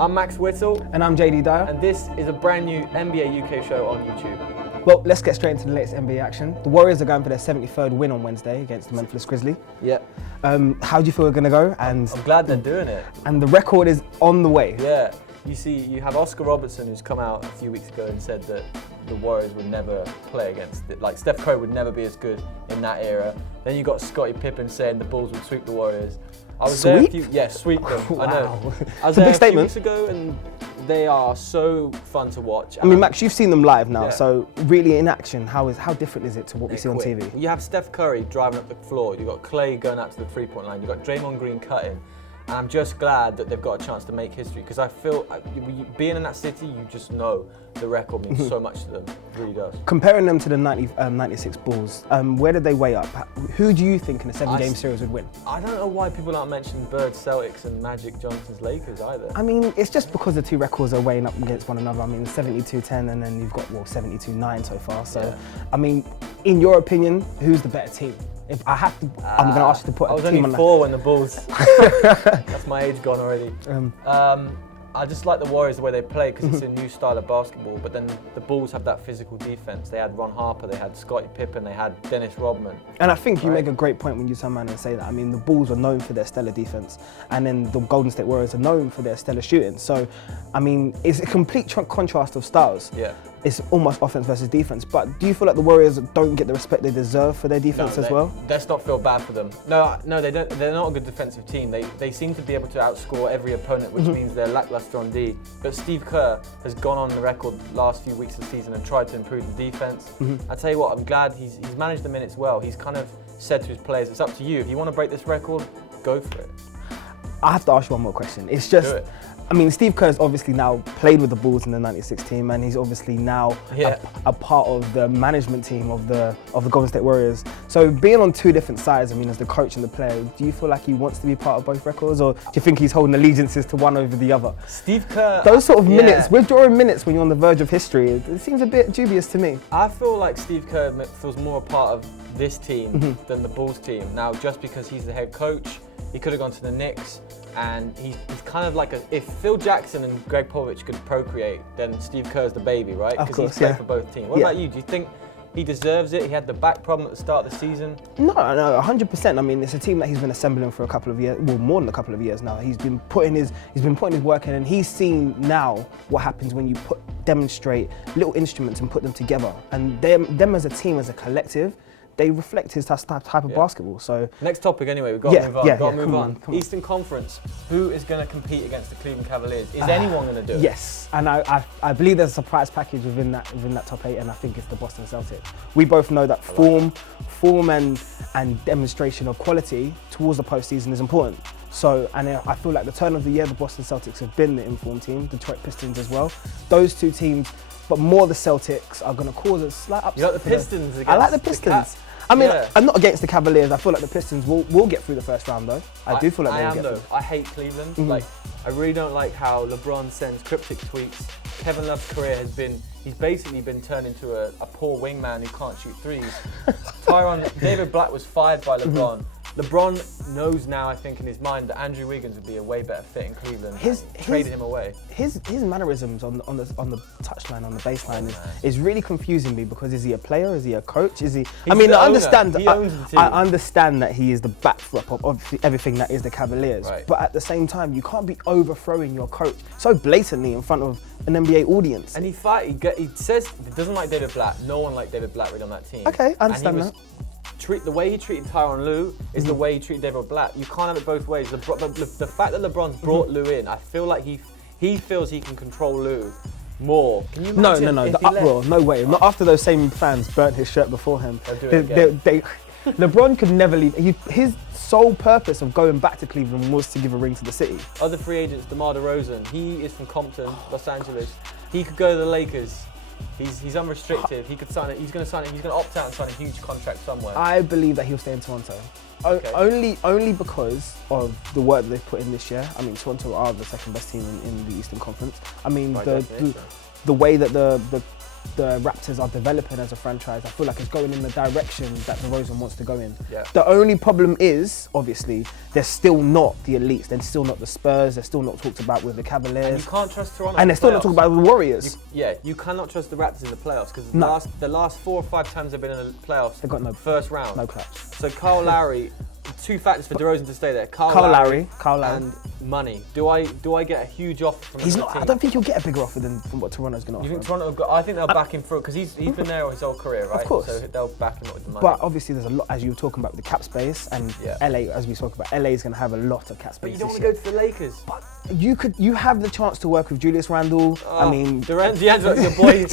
I'm Max Whittle. And I'm Jaydee Dyer. And this is a brand new NBA UK show on YouTube. Well, let's get straight into the latest NBA action. The Warriors are going for their 73rd win on Wednesday against the Memphis Grizzlies. Yeah. How do you feel we're going to go? And I'm glad they're doing it. And the record is on the way. Yeah. You have Oscar Robertson, who's come out a few weeks ago and said that the Warriors would never play against it. Like, Steph Curry would never be as good in that era. Then you got Scottie Pippen saying the Bulls would sweep the Warriors. I was sweep? there a few, yeah, sweep them. Wow. I know. I was it's a there big statement. Few weeks ago, and they are so fun to watch. I mean, Max, you've seen them live now, Yeah. so really in action, how different is it to what we see on TV? You have Steph Curry driving up the floor. You've got Clay going out to the three-point line. You've got Draymond Green cutting. And I'm just glad that they've got a chance to make history, because I feel being in that city, you just know the record means so much to them. It really does. Comparing them to the 96 Bulls, where did they weigh up? Who do you think in a 7-game series would win? I don't know why people aren't mentioning Bird Celtics and Magic Johnson's Lakers either. I mean, it's just because the two records are weighing up against one another. I mean, 72-10 and then you've got, 72-9 so far. So, yeah. I mean, in your opinion, who's the better team? If I have to, I'm going to ask you to put a team on. I was only 4 when the Bulls. That's my age gone already. I just like the Warriors the way they play, because it's a new style of basketball. But then the Bulls have that physical defense. They had Ron Harper, they had Scottie Pippen, they had Dennis Rodman. And I think you make a great point when you turn around and say that. I mean, the Bulls are known for their stellar defense, and then the Golden State Warriors are known for their stellar shooting. So, I mean, it's a complete contrast of styles. Yeah. It's almost offense versus defense. But do you feel like the Warriors don't get the respect they deserve for their defense as well? Let's not feel bad for them. No, they don't. They're not a good defensive team. They seem to be able to outscore every opponent, which means they're lackluster on D. But Steve Kerr has gone on the record the last few weeks of the season and tried to improve the defense. I tell you what, I'm glad he's managed the minutes well. He's kind of said to his players, it's up to you. If you want to break this record, go for it. I have to ask you one more question. It's just, I mean, Steve Kerr's obviously now played with the Bulls in the 96 team, and he's obviously now a part of the management team of the Golden State Warriors. So being on two different sides, I mean, as the coach and the player, do you feel like he wants to be part of both records, or do you think he's holding allegiances to one over the other? Steve Kerr... Those sort of minutes, withdrawing minutes when you're on the verge of history, it seems a bit dubious to me. I feel like Steve Kerr feels more a part of this team than the Bulls team. Now, just because he's the head coach, he could have gone to the Knicks, and he's kind of like if Phil Jackson and Greg Popovich could procreate, then Steve Kerr's the baby, right? Of course, he's played for both teams. What about you? Do you think he deserves it? He had the back problem at the start of the season. No, 100%. I mean, it's a team that he's been assembling for a couple of years, well, more than a couple of years now. He's been putting his work in, and he's seen now what happens when you demonstrate little instruments and put them together. And them as a team, as a collective, they reflect his type of basketball. So next topic anyway, we've got to move on. Got to move on. Come on. Eastern Conference, who is going to compete against the Cleveland Cavaliers? Is anyone going to do it? Yes, and I believe there's a surprise package within that top 8, and I think it's the Boston Celtics. We both know that form and demonstration of quality towards the postseason is important. So, and I feel like the turn of the year, the Boston Celtics have been the informed team, Detroit Pistons as well. Those two teams, but more the Celtics, are going to cause a slight upset. You like the Pistons against I like the Pistons. I mean, I'm not against the Cavaliers. I feel like the Pistons will get through the first round, though. I do feel like they will get through. I hate Cleveland. Like, I really don't like how LeBron sends cryptic tweets. Kevin Love's career he's basically been turned into a poor wingman who can't shoot threes. David Blatt was fired by LeBron. LeBron knows now, I think, in his mind that Andrew Wiggins would be a way better fit in Cleveland. Traded him away. His mannerisms on the touchline, on the baseline, is really confusing me, because is he a player? Is he a coach? Is he? I mean, I understand that he is the backdrop of obviously everything that is the Cavaliers. Right. But at the same time, you can't be overthrowing your coach so blatantly in front of an NBA audience. And he says he doesn't like David Blatt. No one liked David Blatt really on that team. Okay, I understand that. The way he treated Tyronn Lue is the way he treated David Blatt. You can't have it both ways. The fact that LeBron's brought Lue in, I feel like he feels he can control Lue more. Can you imagine? No, the uproar, no way. Not after those same fans burnt his shirt before him. LeBron could never leave. His sole purpose of going back to Cleveland was to give a ring to the city. Other free agents, DeMar DeRozan, he is from Compton, Los Angeles. He could go to the Lakers. He's unrestricted. He could sign it. He's going to opt out and sign a huge contract somewhere. I believe that he'll stay in Toronto. Okay. Only because of the work that they've put in this year. I mean, Toronto are the second best team in the Eastern Conference. I mean, the way that the the Raptors are developing as a franchise. I feel like it's going in the direction that DeRozan wants to go in. Yeah. The only problem is, obviously, they're still not the elites. They're still not the Spurs. They're still not talked about with the Cavaliers. And you can't trust Toronto. And they're still not talked about with the Warriors. You cannot trust the Raptors in the playoffs because No. the last 4 or 5 times they've been in the playoffs, They've got no first round. No clutch. So Kyle Lowry, 2 factors for DeRozan to stay there. Kyle Lowry. And money. Do I get a huge offer from He's the not. team? I don't think he'll get a bigger offer than what Toronto's going to offer. You think Toronto? I think they'll back him through because he's been there his whole career, right? Of course. So they'll back him up with the money. But obviously, there's a lot, as you were talking about, with the cap space, and LA, as we spoke about, LA is going to have a lot of cap space. But you don't this want to year. go to the Lakers. But you have the chance to work with Julius Randle. I mean, D'Angelo, your boy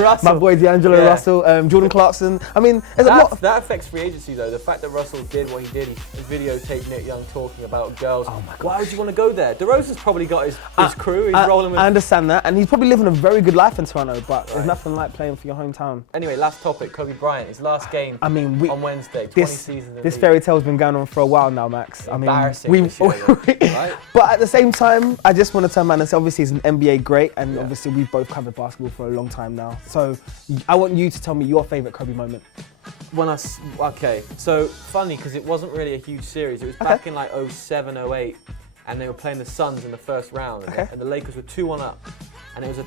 Russell. My boy D'Angelo Russell, Jordan Clarkson. I mean, there's a lot. That affects free agency though. The fact that Russell did what he did, he videotaped Nick Young talking about girls. Oh my God. Why would you want to go there? DeRozan's probably got his crew. He's rolling with. I understand that, and he's probably living a very good life in Toronto. But there's nothing like playing for your hometown. Anyway, last topic: Kobe Bryant. His last game. I mean, on Wednesday. 20 this seasons. This fairy tale's been going on for a while now, Max. Embarrassing. I mean, this year, right? But at the same time, I just want to turn around and say, obviously, he's an NBA great, and obviously, we've both covered basketball for a long time now. So, I want you to tell me your favourite Kobe moment. Okay, so funny because it wasn't really a huge series. It was back in like 07, 08, and they were playing the Suns in the first round, and the Lakers were 2-1 up, and it was a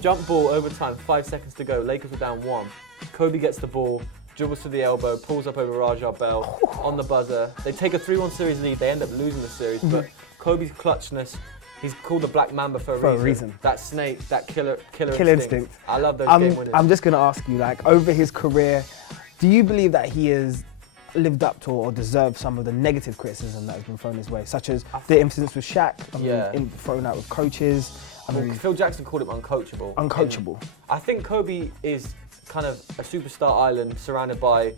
jump ball, overtime, 5 seconds to go. Lakers were down 1. Kobe gets the ball, dribbles to the elbow, pulls up over Rajah Bell on the buzzer. They take a 3-1 series lead. They end up losing the series, but Kobe's clutchness. He's called the Black Mamba for a reason. That snake, that killer instinct. I love those game winners. I'm just going to ask you, like, over his career, do you believe that he has lived up to or deserved some of the negative criticism that has been thrown his way, such as the incidents with Shaq, thrown out with coaches? Phil Jackson called him uncoachable. Uncoachable. I think Kobe is kind of a superstar island surrounded by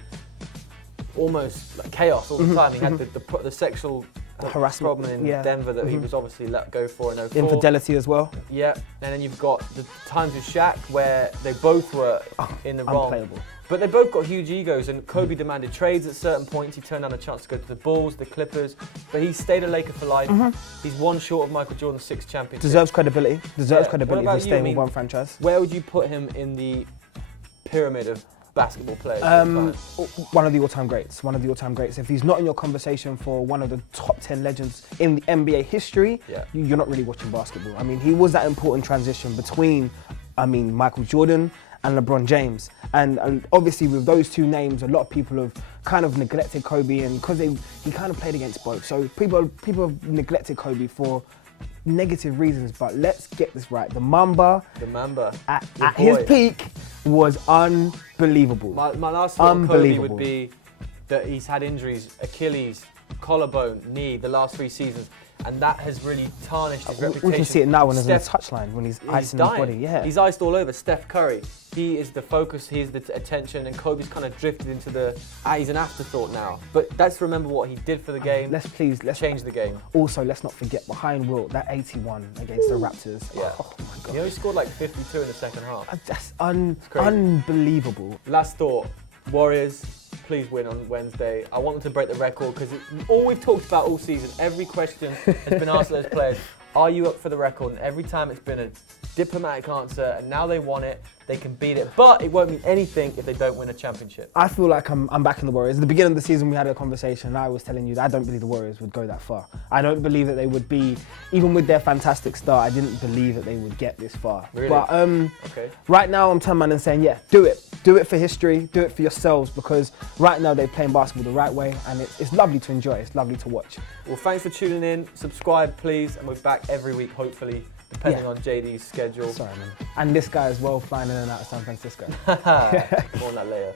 almost like chaos all the time. He had the sexual harassment problem in Denver that he was obviously let go for in 04. Infidelity as well. Yeah, and then you've got the times with Shaq where they both were in the wrong. Unplayable. But they both got huge egos, and Kobe demanded trades at certain points. He turned down a chance to go to the Bulls, the Clippers, but he stayed a Laker for life. He's one short of Michael Jordan's 6 championships. Deserves credibility. Credibility for staying with one franchise. Where would you put him in the pyramid of basketball players? One of the all-time greats. One of the all-time greats. If he's not in your conversation for one of the top 10 legends in the NBA history, you're not really watching basketball. I mean, he was that important transition between, Michael Jordan and LeBron James. And obviously with those two names, a lot of people have kind of neglected Kobe, and because he kind of played against both. So people have neglected Kobe for negative reasons, but let's get this right. The Mamba at his peak was unbelievable. My last thought on Kobe would be that he's had injuries, Achilles, collarbone, knee, the last 3 seasons, and that has really tarnished his reputation. We can see it now when he's on the touchline, when he's icing his body. Yeah, he's iced all over. Steph Curry, he is the focus, he is the attention, and Kobe's kind of drifted into he's an afterthought now. But let's remember what he did for the game. Let's change the game. Also, let's not forget behind Wilt, that 81 against the Raptors. Yeah. Oh my God. He only scored like 52 in the second half. That's unbelievable. Last thought, Warriors, please win on Wednesday. I want them to break the record because all we've talked about all season, every question has been asked to those players, are you up for the record? And every time it's been a diplomatic answer, and now they want it, they can beat it, but it won't mean anything if they don't win a championship. I feel like I'm backing the Warriors. At the beginning of the season, we had a conversation, and I was telling you that I don't believe the Warriors would go that far. I don't believe that they would be, even with their fantastic start, I didn't believe that they would get this far. Really? But okay. Right now, I'm turning around and saying, yeah, do it. Do it for history, do it for yourselves, because right now they're playing basketball the right way, and it's lovely to enjoy, it's lovely to watch. Well, thanks for tuning in. Subscribe, please, and we're back every week, hopefully, depending on Jaydee's schedule. Sorry, man. And this guy as well, flying in and out of San Francisco. More on that later.